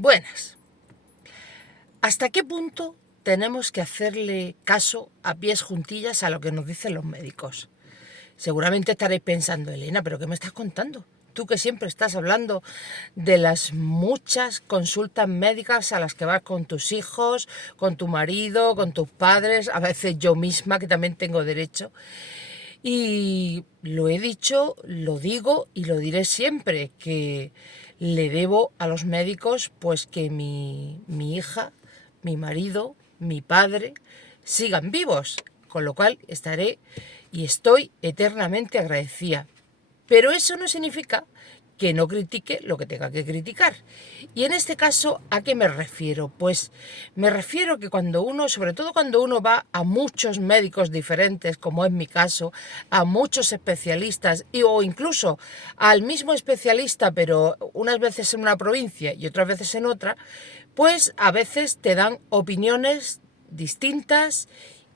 Buenas. ¿Hasta qué punto tenemos que hacerle caso a pies juntillas a lo que nos dicen los médicos? Seguramente estaréis pensando, Elena, ¿pero qué me estás contando? Tú que siempre estás hablando de las muchas consultas médicas a las que vas con tus hijos, con tu marido, con tus padres, a veces yo misma que también tengo derecho. Y lo he dicho, lo digo y lo diré siempre, que le debo a los médicos pues que mi hija, mi marido, mi padre sigan vivos, con lo cual estaré y estoy eternamente agradecida. Pero eso no significa que no critique lo que tenga que criticar. Y en este caso, ¿a qué me refiero? Pues me refiero que cuando uno, sobre todo cuando uno va a muchos médicos diferentes, como es mi caso, a muchos especialistas o incluso al mismo especialista, pero unas veces en una provincia y otras veces en otra, pues a veces te dan opiniones distintas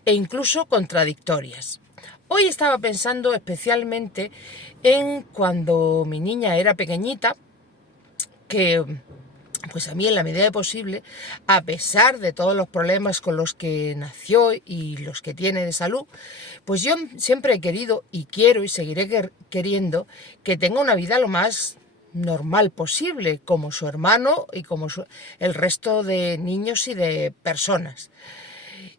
e incluso contradictorias. Hoy estaba pensando especialmente en cuando mi niña era pequeñita, que pues a mí en la medida de posible, a pesar de todos los problemas con los que nació y los que tiene de salud, pues yo siempre he querido y quiero y seguiré queriendo que tenga una vida lo más normal posible, como su hermano y como el resto de niños y de personas.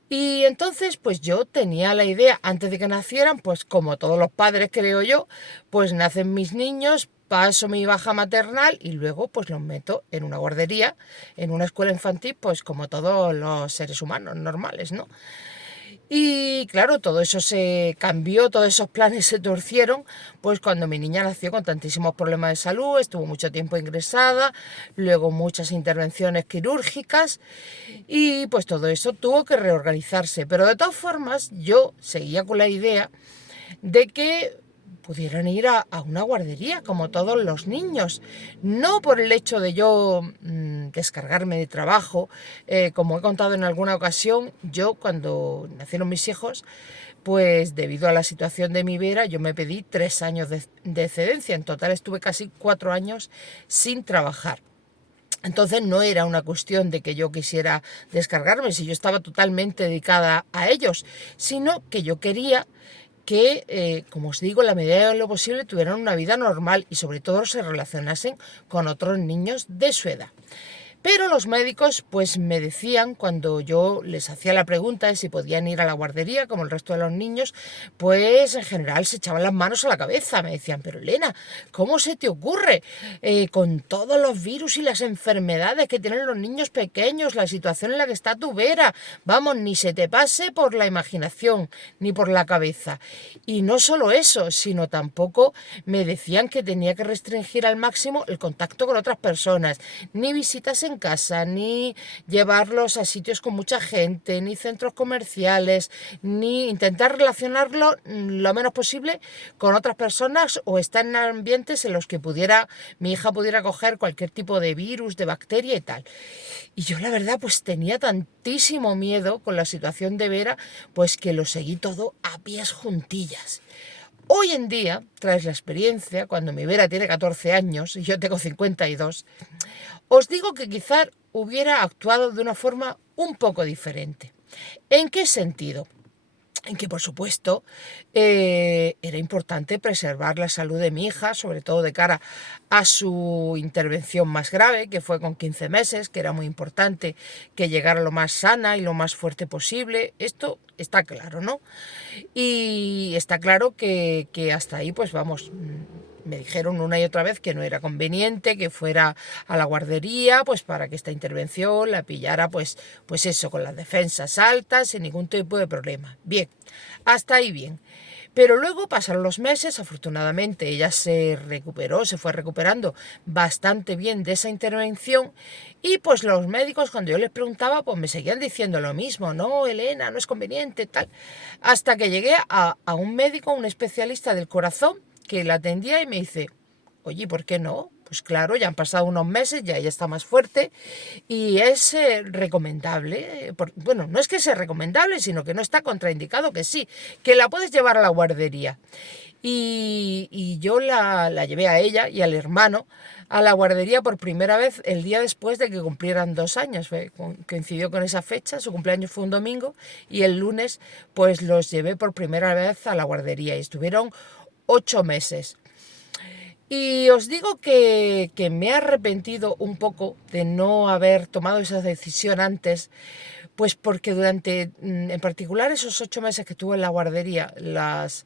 Y entonces, pues yo tenía la idea, antes de que nacieran, pues como todos los padres creo yo, pues nacen mis niños, paso mi baja maternal y luego pues los meto en una guardería, en una escuela infantil, pues como todos los seres humanos normales, ¿no? Y claro, todo eso se cambió, todos esos planes se torcieron, pues cuando mi niña nació con tantísimos problemas de salud, estuvo mucho tiempo ingresada, luego muchas intervenciones quirúrgicas y pues todo eso tuvo que reorganizarse. Pero de todas formas yo seguía con la idea de que pudieran ir a una guardería como todos los niños, no por el hecho de yo descargarme de trabajo, como he contado en alguna ocasión, yo cuando nacieron mis hijos, pues debido a la situación de mi Vera, yo me pedí 3 años de excedencia, en total estuve casi 4 años sin trabajar. Entonces no era una cuestión de que yo quisiera descargarme, si yo estaba totalmente dedicada a ellos, sino que yo quería que, como os digo, en la medida de lo posible tuvieran una vida normal y sobre todo se relacionasen con otros niños de su edad. Pero los médicos pues me decían, cuando yo les hacía la pregunta de si podían ir a la guardería como el resto de los niños, pues en general se echaban las manos a la cabeza. Me decían, pero Elena, ¿cómo se te ocurre? Con todos los virus y las enfermedades que tienen los niños pequeños, la situación en la que está tu Vera, vamos, ni se te pase por la imaginación, ni por la cabeza. Y no solo eso, sino tampoco me decían que tenía que restringir al máximo el contacto con otras personas, ni visitas en casa, ni llevarlos a sitios con mucha gente, ni centros comerciales, ni intentar relacionarlo lo menos posible con otras personas o estar en ambientes en los que mi hija pudiera coger cualquier tipo de virus, de bacteria y tal. Y yo la verdad pues tenía tantísimo miedo con la situación de Vera, pues que lo seguí todo a pies juntillas. Hoy en día, tras la experiencia, cuando mi Vera tiene 14 años y yo tengo 52, os digo que quizá hubiera actuado de una forma un poco diferente. ¿En qué sentido? En que, por supuesto, era importante preservar la salud de mi hija, sobre todo de cara a su intervención más grave, que fue con 15 meses, que era muy importante que llegara lo más sana y lo más fuerte posible. Esto está claro, ¿no? Y está claro que hasta ahí, pues vamos, me dijeron una y otra vez que no era conveniente que fuera a la guardería, pues para que esta intervención la pillara, pues eso, con las defensas altas, sin ningún tipo de problema. Bien, hasta ahí bien. Pero luego pasaron los meses, afortunadamente ella se recuperó, se fue recuperando bastante bien de esa intervención y pues los médicos cuando yo les preguntaba pues me seguían diciendo lo mismo, no Elena, no es conveniente, tal, hasta que llegué a un médico, un especialista del corazón que la atendía y me dice, oye, ¿por qué no? Pues claro, ya han pasado unos meses, ya ella está más fuerte y es recomendable. Bueno, no es que sea recomendable, sino que no está contraindicado, que sí, que la puedes llevar a la guardería. Y yo la llevé a ella y al hermano a la guardería por primera vez el día después de que cumplieran 2 años. Coincidió con esa fecha, su cumpleaños fue un domingo y el lunes pues los llevé por primera vez a la guardería y estuvieron 8 meses. Y os digo que me he arrepentido un poco de no haber tomado esa decisión antes, pues porque durante, en particular esos 8 meses que estuve en la guardería, las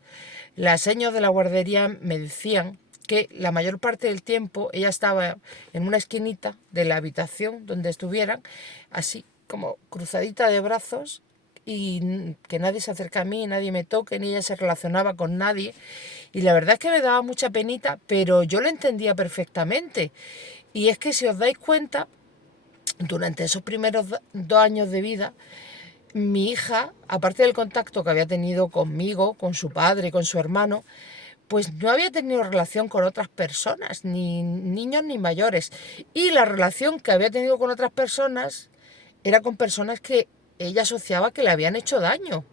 señas de la guardería me decían que la mayor parte del tiempo ella estaba en una esquinita de la habitación donde estuvieran, así como cruzadita de brazos, y que nadie se acerca a mí, nadie me toque, ni ella se relacionaba con nadie. Y la verdad es que me daba mucha penita, pero yo lo entendía perfectamente. Y es que si os dais cuenta, durante esos primeros 2 años de vida, mi hija, aparte del contacto que había tenido conmigo, con su padre, con su hermano, pues no había tenido relación con otras personas, ni niños ni mayores. Y la relación que había tenido con otras personas era con personas que ella asociaba que le habían hecho daño.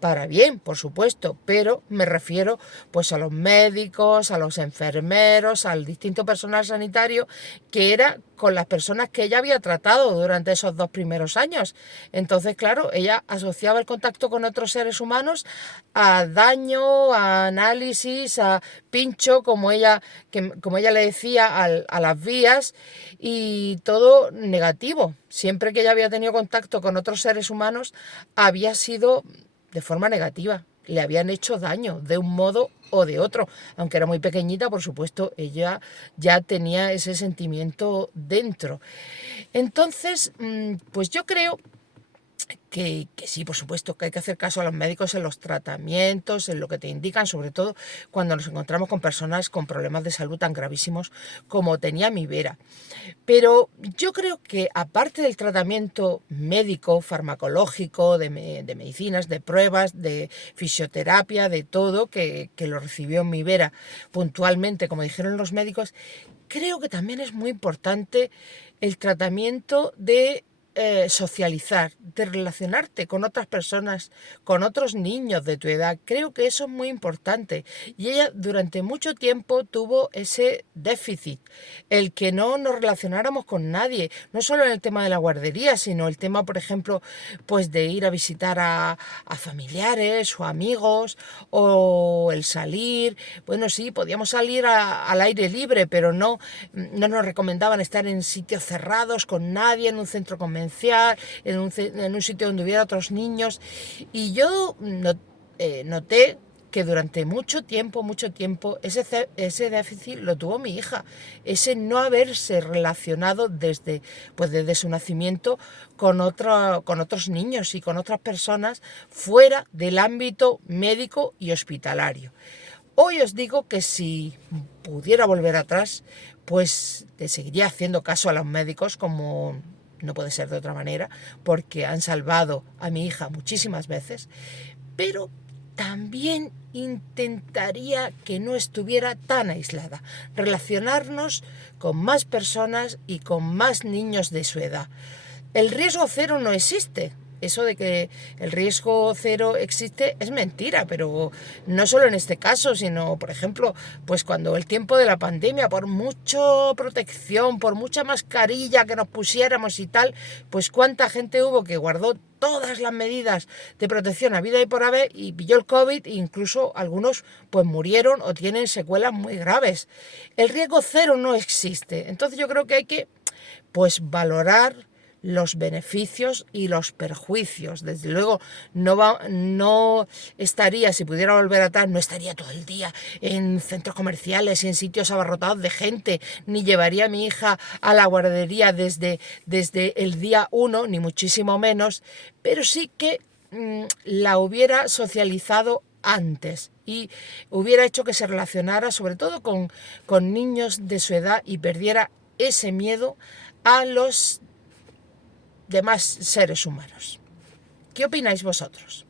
Para bien, por supuesto, pero me refiero pues a los médicos, a los enfermeros, al distinto personal sanitario, que era con las personas que ella había tratado durante esos 2 primeros años. Entonces, claro, ella asociaba el contacto con otros seres humanos a daño, a análisis, a pincho, como ella le decía, a las vías, y todo negativo. Siempre que ella había tenido contacto con otros seres humanos, había sido de forma negativa, le habían hecho daño de un modo o de otro. Aunque era muy pequeñita, por supuesto, ella ya tenía ese sentimiento dentro. Entonces, pues yo creo que sí, por supuesto, que hay que hacer caso a los médicos en los tratamientos, en lo que te indican, sobre todo cuando nos encontramos con personas con problemas de salud tan gravísimos como tenía mi Vera. Pero yo creo que aparte del tratamiento médico, farmacológico, de medicinas, de pruebas, de fisioterapia, de todo, que lo recibió mi Vera puntualmente, como dijeron los médicos, creo que también es muy importante el tratamiento de socializar, de relacionarte con otras personas, con otros niños de tu edad. Creo que eso es muy importante. Y ella durante mucho tiempo tuvo ese déficit, el que no nos relacionáramos con nadie, no solo en el tema de la guardería, sino el tema, por ejemplo, pues de ir a visitar a familiares o amigos, o el salir. Bueno, sí, podíamos salir al aire libre, pero no nos recomendaban estar en sitios cerrados con nadie, en un centro comercial, en un sitio donde hubiera otros niños. Y yo noté que durante mucho tiempo, ese déficit lo tuvo mi hija, ese no haberse relacionado desde su nacimiento con otros niños y con otras personas fuera del ámbito médico y hospitalario. Hoy os digo que si pudiera volver atrás, pues te seguiría haciendo caso a los médicos, como no puede ser de otra manera, porque han salvado a mi hija muchísimas veces, pero también intentaría que no estuviera tan aislada, relacionarnos con más personas y con más niños de su edad. El riesgo cero no existe. Eso de que el riesgo cero existe es mentira, pero no solo en este caso, sino, por ejemplo, pues cuando el tiempo de la pandemia, por mucha protección, por mucha mascarilla que nos pusiéramos y tal, pues cuánta gente hubo que guardó todas las medidas de protección a vida y por haber y pilló el COVID, e incluso algunos pues murieron o tienen secuelas muy graves. El riesgo cero no existe. Entonces yo creo que hay que pues valorar los beneficios y los perjuicios. Desde luego no estaría, si pudiera volver atrás, no estaría todo el día en centros comerciales y en sitios abarrotados de gente, ni llevaría a mi hija a la guardería desde el día 1, ni muchísimo menos, pero sí que la hubiera socializado antes y hubiera hecho que se relacionara sobre todo con niños de su edad y perdiera ese miedo a los demás seres humanos. ¿Qué opináis vosotros?